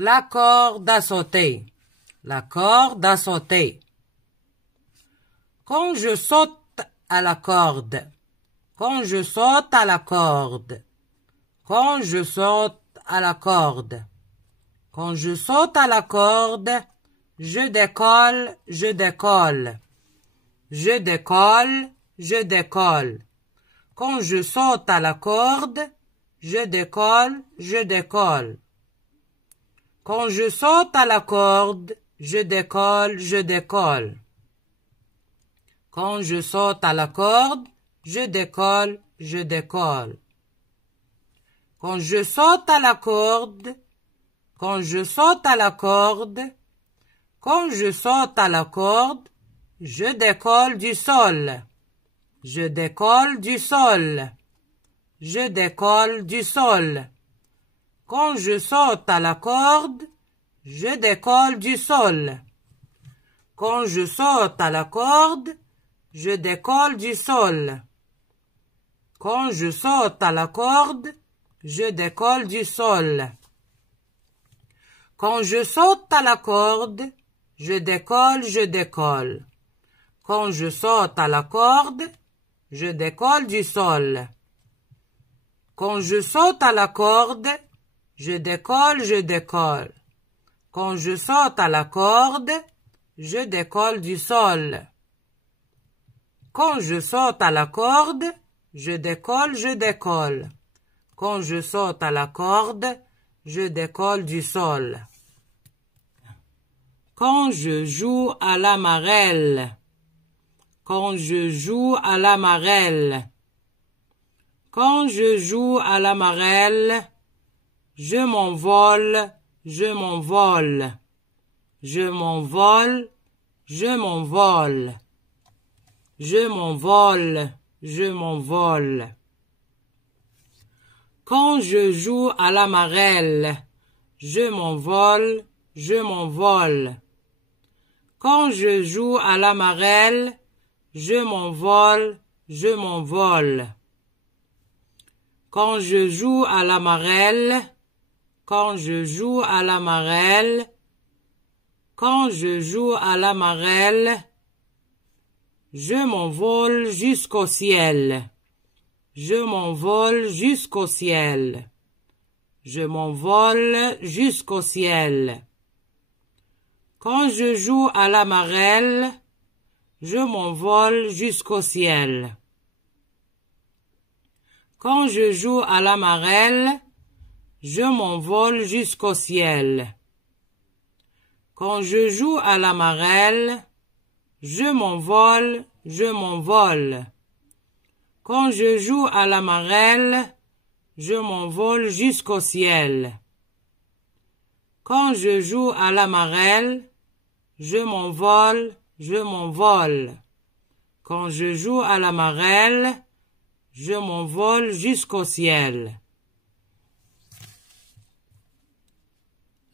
La corde à sauter. La corde à sauter. Quand je saute à la corde. Quand je saute à la corde. Quand je saute à la corde. Quand je saute à la corde, je décolle, je décolle. Je décolle, je décolle. Quand je saute à la corde, je décolle, je décolle. Quand je saute à la corde, je décolle, je décolle. Quand je saute à la corde, je décolle, je décolle. Quand je saute à la corde, quand je saute à la corde, quand je saute à la corde, je décolle du sol. Je décolle du sol. Je décolle du sol. Quand je saute à la corde, je décolle du sol. Quand je saute à la corde, je décolle du sol. Quand je saute à la corde, je décolle du sol. Quand je saute à la corde, je décolle, je décolle. Quand je saute à la corde, je décolle du sol. Quand je saute à la corde, je décolle, je décolle. Quand je saute à la corde, je décolle du sol. Quand je saute à la corde, je décolle, je décolle. Quand je saute à la corde, je décolle du sol. Quand je joue à la marelle. Quand je joue à la marelle. Quand je joue à la marelle, je m'envole, je m'envole. Je m'envole, je m'envole. Je m'envole, je m'envole. Quand je joue à la marelle, je m'envole, je m'envole. Quand je joue à la marelle, je m'envole, je m'envole. Quand je joue à la marelle, quand je joue à la marelle, quand je joue à la marelle, je m'envole jusqu'au ciel. Je m'envole jusqu'au ciel. Je m'envole jusqu'au ciel. Quand je joue à la marelle, je m'envole jusqu'au ciel. Quand je joue à la marelle, je m'envole jusqu'au ciel. Quand je joue à la marelle, je m'envole, je m'envole. Quand je joue à la marelle, je m'envole jusqu'au ciel. Quand je joue à la marelle, je m'envole, je m'envole. Quand je joue à la marelle, je m'envole jusqu'au ciel.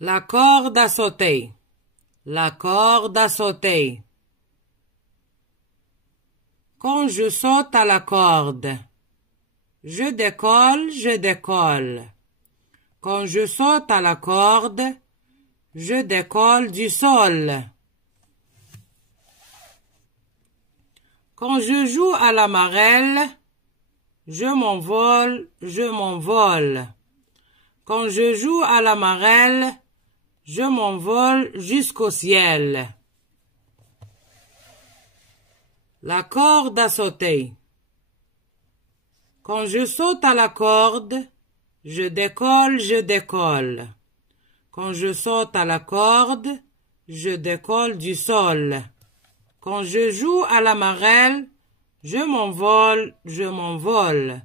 La corde à sauter. La corde à sauter. Quand je saute à la corde, je décolle, je décolle. Quand je saute à la corde, je décolle du sol. Quand je joue à la marelle, je m'envole, je m'envole. Quand je joue à la marelle, je m'envole jusqu'au ciel. La corde à sauter. Quand je saute à la corde, je décolle, je décolle. Quand je saute à la corde, je décolle du sol. Quand je joue à la marelle, je m'envole, je m'envole.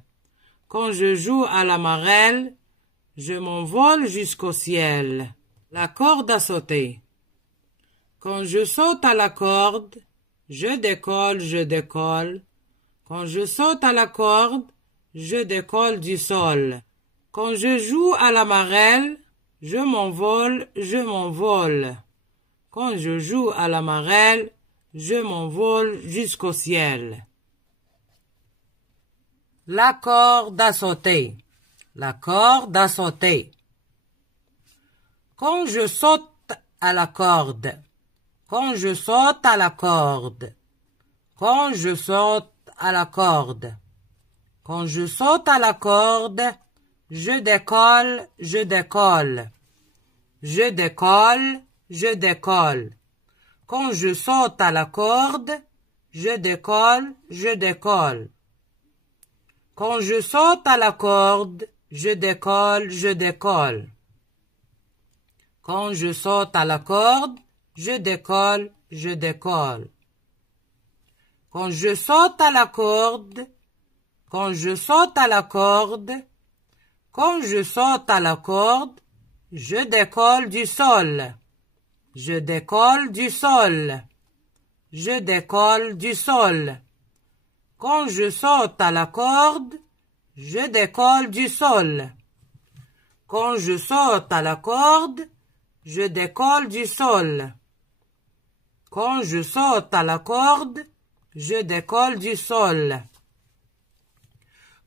Quand je joue à la marelle, je m'envole jusqu'au ciel. La corde à sauter. Quand je saute à la corde, je décolle, je décolle. Quand je saute à la corde, je décolle du sol. Quand je joue à la marelle, je m'envole, je m'envole. Quand je joue à la marelle, je m'envole jusqu'au ciel. La corde à sauter. La corde à sauter. Quand je saute à la corde. Quand je saute à la corde. Quand je saute à la corde. Quand je saute à la corde, je décolle, je décolle. Je décolle, je décolle. Quand je saute à la corde, je décolle, je décolle. Quand je saute à la corde, je décolle, je décolle. Quand je saute à la corde, je décolle, je décolle. Quand je saute à la corde, quand je saute à la corde, quand je saute à la corde, je décolle du sol. Je décolle du sol. Je décolle du sol. Quand je saute à la corde, je décolle du sol. Quand je saute à la corde, je décolle du sol. Quand je saute à la corde, je décolle du sol.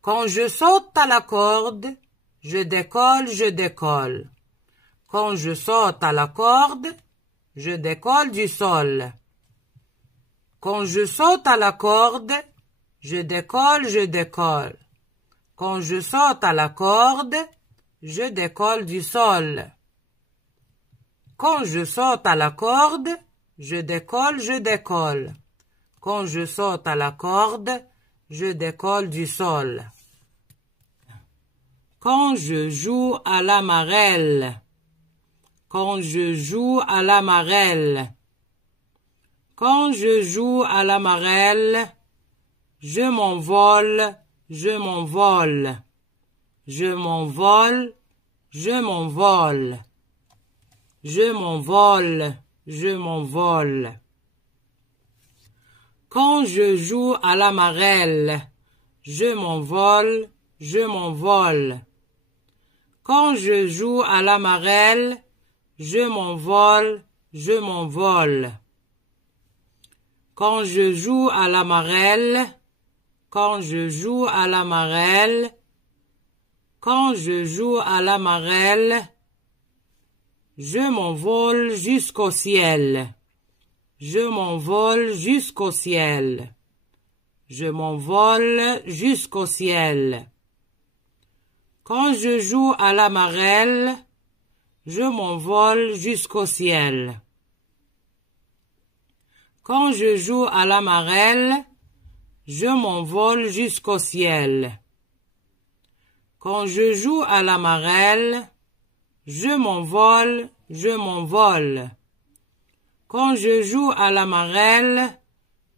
Quand je saute à la corde, je décolle, je décolle. Quand je saute à la corde, je décolle du sol. Quand je saute à la corde, je décolle, je décolle. Quand je saute à la corde, je décolle du sol. Quand je saute à la corde, je décolle, je décolle. Quand je saute à la corde, je décolle du sol. Quand je joue à la marelle. Quand je joue à la marelle. Quand je joue à la marelle, je m'envole, je m'envole. Je m'envole, je m'envole. Je m'envole, je m'envole. Quand je joue à la marelle, je m'envole, je m'envole. Quand je joue à la marelle, je m'envole, je m'envole. Quand je joue à la marelle, quand je joue à la marelle, quand je joue à la marelle, je m'envole jusqu'au ciel. Je m'envole jusqu'au ciel. Je m'envole jusqu'au ciel. Quand je joue à la marelle, je m'envole jusqu'au ciel. Quand je joue à la marelle, je m'envole jusqu'au ciel. Quand je joue à la marelle, je m'envole, je m'envole. Quand je joue à la marelle,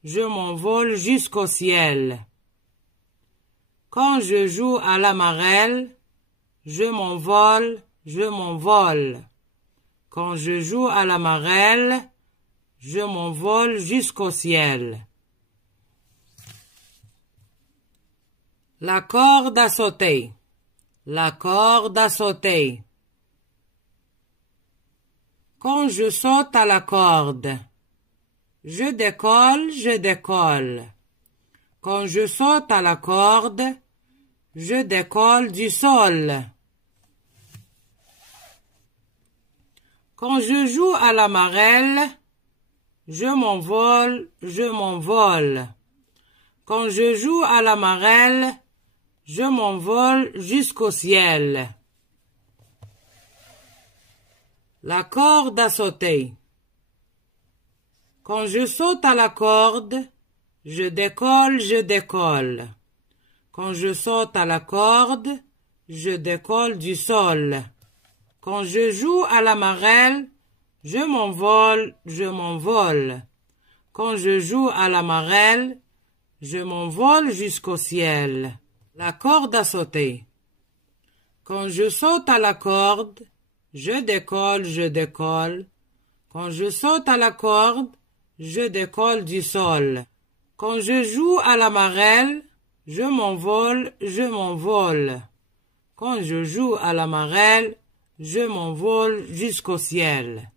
je m'envole jusqu'au ciel. Quand je joue à la marelle, je m'envole, je m'envole. Quand je joue à la marelle, je m'envole jusqu'au ciel. La corde à sauter. La corde à sauter. Quand je saute à la corde, je décolle, je décolle. Quand je saute à la corde, je décolle du sol. Quand je joue à la marelle, je m'envole, je m'envole. Quand je joue à la marelle, je m'envole jusqu'au ciel. La corde à sauter. Quand je saute à la corde, je décolle, je décolle. Quand je saute à la corde, je décolle du sol. Quand je joue à la marelle, je m'envole, je m'envole. Quand je joue à la marelle, je m'envole jusqu'au ciel. La corde à sauter. Quand je saute à la corde, je décolle, je décolle. Quand je saute à la corde, je décolle du sol. Quand je joue à la marelle, je m'envole, je m'envole. Quand je joue à la marelle, je m'envole jusqu'au ciel.